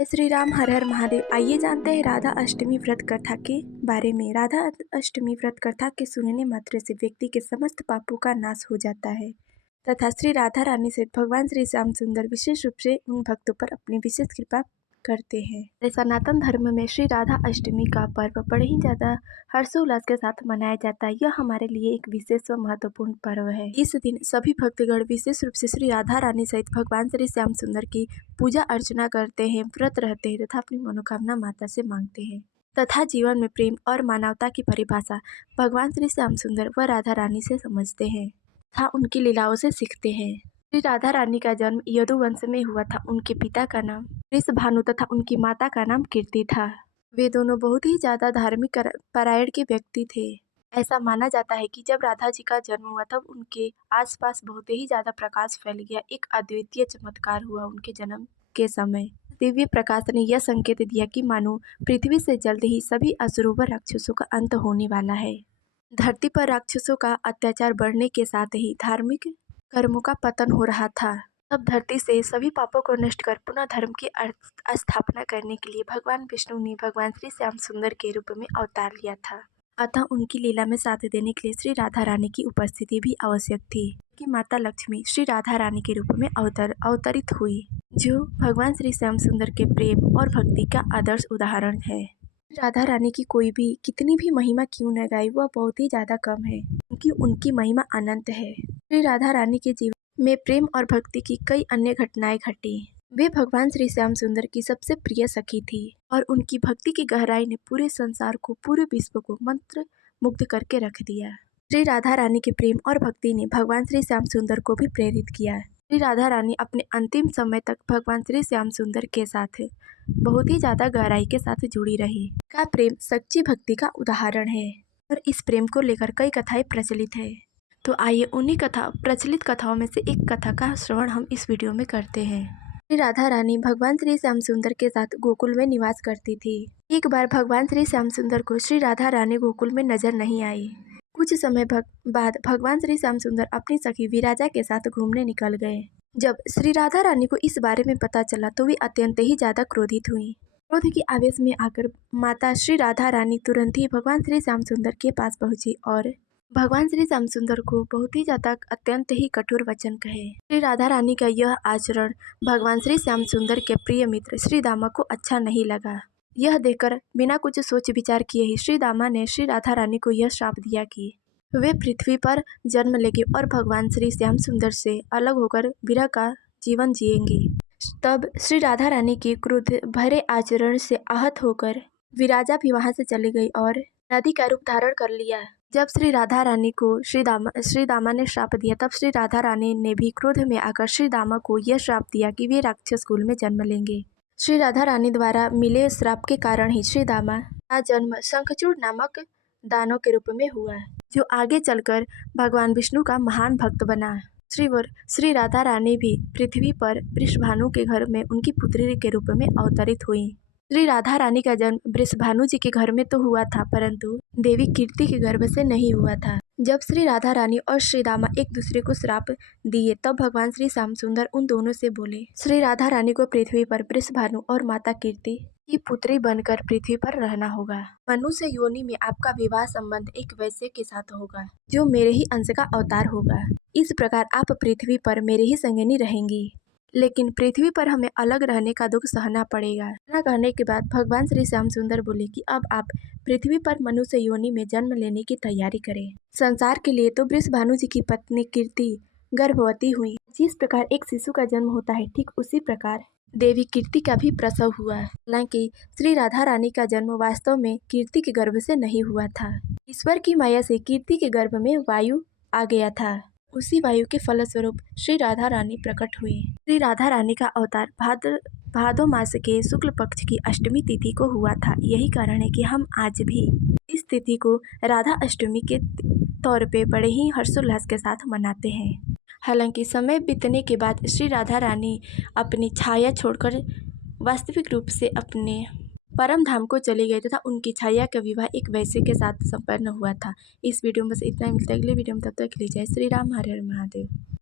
श्री राम हर हर महादेव। आइए जानते हैं राधा अष्टमी व्रत कथा के बारे में। राधा अष्टमी व्रत कथा के सुनने मात्र से व्यक्ति के समस्त पापों का नाश हो जाता है तथा श्री राधा रानी से भगवान श्री श्याम सुंदर विशेष रूप से उन भक्तों पर अपनी विशेष कृपा करते हैं। सनातन धर्म में श्री राधा अष्टमी का पर्व बड़े ही ज्यादा हर्षोल्लास के साथ मनाया जाता है। यह हमारे लिए एक विशेष व महत्वपूर्ण पर्व है। इस दिन सभी भक्तगण विशेष रूप से श्री राधा रानी सहित भगवान श्री श्याम सुंदर की पूजा अर्चना करते हैं, व्रत रहते हैं तथा अपनी मनोकामना माता से मांगते हैं तथा जीवन में प्रेम और मानवता की परिभाषा भगवान श्री श्याम सुंदर व राधा रानी से समझते हैं तथा उनकी लीलाओं से सीखते हैं। श्री राधा रानी का जन्म यदुवंश में हुआ था। उनके पिता का नाम वृषभानु तथा उनकी माता का नाम कीर्ति था। वे दोनों बहुत ही ज्यादा धार्मिक परायण के व्यक्ति थे। ऐसा माना जाता है कि जब राधा जी का जन्म हुआ तब उनके आसपास बहुत ही ज्यादा प्रकाश फैल गया। एक अद्वितीय चमत्कार हुआ उनके जन्म के समय। दिव्य प्रकाश ने यह संकेत दिया कि मानो पृथ्वी से जल्द ही सभी असुरों व राक्षसों का अंत होने वाला है। धरती पर राक्षसों का अत्याचार बढ़ने के साथ ही धार्मिक कर्मों का पतन हो रहा था। तब धरती से सभी पापों को नष्ट कर पुनः धर्म की स्थापना करने के लिए भगवान विष्णु ने भगवान श्री श्याम सुंदर के रूप में अवतार लिया था। अतः उनकी लीला में साथ देने के लिए श्री राधा रानी की उपस्थिति भी आवश्यक थी कि माता लक्ष्मी श्री राधा रानी के रूप में अवतरित हुई, जो भगवान श्री श्याम सुंदर के प्रेम और भक्ति का आदर्श उदाहरण है। राधा रानी की कोई भी कितनी भी महिमा क्यों न गाए, वह बहुत ही ज्यादा कम है क्योंकि उनकी महिमा अनंत है। श्री राधा रानी के जीवन में प्रेम और भक्ति की कई अन्य घटनाएं घटी। वे भगवान श्री श्याम सुंदर की सबसे प्रिय सखी थी और उनकी भक्ति की गहराई ने पूरे संसार को, पूरे विश्व को मंत्र मुग्ध करके रख दिया। श्री राधा रानी के प्रेम और भक्ति ने भगवान श्री श्याम सुंदर को भी प्रेरित किया। श्री राधा रानी अपने अंतिम समय तक भगवान श्री श्याम सुंदर के साथ बहुत ही ज्यादा गहराई के साथ जुड़ी रही। का प्रेम सच्ची भक्ति का उदाहरण है और इस प्रेम को लेकर कई कथाएं प्रचलित है। तो आइए उन्हीं प्रचलित कथाओं में से एक कथा का श्रवण हम इस वीडियो में करते हैं। श्री राधा रानी भगवान श्री श्याम सुंदर के साथ गोकुल में निवास करती थी। एक बार भगवान श्री श्याम सुंदर को श्री राधा रानी गोकुल में नजर नहीं आई। कुछ समय बाद भगवान श्री श्याम सुंदर अपनी सखी विराजा के साथ घूमने निकल गए। जब श्री राधा रानी को इस बारे में पता चला तो वे अत्यंत ही ज्यादा क्रोधित हुई। क्रोध के आवेश में आकर माता श्री राधा रानी तुरंत ही भगवान श्री श्याम सुंदर के पास पहुंची और भगवान श्री श्याम सुंदर को बहुत ही ज्यादा अत्यंत ही कठोर वचन कहे। श्री राधा रानी का यह आचरण भगवान श्री श्याम सुंदर के प्रिय मित्र श्री दामा को अच्छा नहीं लगा। यह देखकर बिना कुछ सोच विचार किए ही श्री दामा ने श्री राधा रानी को यह श्राप दिया कि वे पृथ्वी पर जन्म लेंगे और भगवान श्री श्याम सुंदर से अलग होकर विरह का जीवन जिएंगी। तब श्री राधा रानी के क्रोध भरे आचरण से आहत होकर विराजा भी वहां से चली गई और नदी का रूप धारण कर लिया। जब श्री राधा रानी को श्री दामा ने श्राप दिया तब श्री राधा रानी ने भी क्रोध में आकर श्री दामा को यह श्राप दिया कि वे राक्षस कुल में जन्म लेंगे। श्री राधा रानी द्वारा मिले श्राप के कारण ही श्री दामा का जन्म शंखचूड़ नामक दानव के रूप में हुआ, जो आगे चलकर भगवान विष्णु का महान भक्त बना। श्री राधा रानी भी पृथ्वी पर वृषभानु के घर में उनकी पुत्री के रूप में अवतरित हुई। श्री राधा रानी का जन्म वृषभानु जी के घर में तो हुआ था, परंतु देवी कीर्ति के गर्भ से नहीं हुआ था। जब श्री राधा रानी और श्री दामा एक दूसरे को श्राप दिए तब भगवान श्री श्याम सुंदर उन दोनों से बोले, श्री राधा रानी को पृथ्वी पर वृषभानु और माता कीर्ति की पुत्री बनकर पृथ्वी पर रहना होगा। मनुष्य योनि में आपका विवाह संबंध एक वैश्य के साथ होगा, जो मेरे ही अंश का अवतार होगा। इस प्रकार आप पृथ्वी पर मेरे ही संगिनी रहेंगी, लेकिन पृथ्वी पर हमें अलग रहने का दुख सहना पड़ेगा। इतना कहने के बाद भगवान श्री श्याम सुंदर बोले कि अब आप पृथ्वी पर मनुष्य योनि में जन्म लेने की तैयारी करें। संसार के लिए तो वृषभानु जी की पत्नी कीर्ति गर्भवती हुई। जिस प्रकार एक शिशु का जन्म होता है, ठीक उसी प्रकार देवी कीर्ति का भी प्रसव हुआ। हालांकि श्री राधा रानी का जन्म वास्तव में कीर्ति के गर्भ से नहीं हुआ था। ईश्वर की माया से कीर्ति के गर्भ में वायु आ गया था। उसी वायु के फलस्वरूप श्री राधा रानी प्रकट हुई। श्री राधा रानी का अवतार भादो मास के शुक्ल पक्ष की अष्टमी तिथि को हुआ था। यही कारण है कि हम आज भी इस तिथि को राधा अष्टमी के तौर पे बड़े ही हर्षोल्लास के साथ मनाते हैं। हालांकि समय बीतने के बाद श्री राधा रानी अपनी छाया छोड़कर वास्तविक रूप से अपने परम धाम को चली गई तथा उनकी छाया का विवाह एक वैश्य के साथ संपन्न हुआ था। इस वीडियो में बस इतना ही। मिलता है अगले वीडियो में, तब तक के लिए जय श्री राम हर हर महादेव।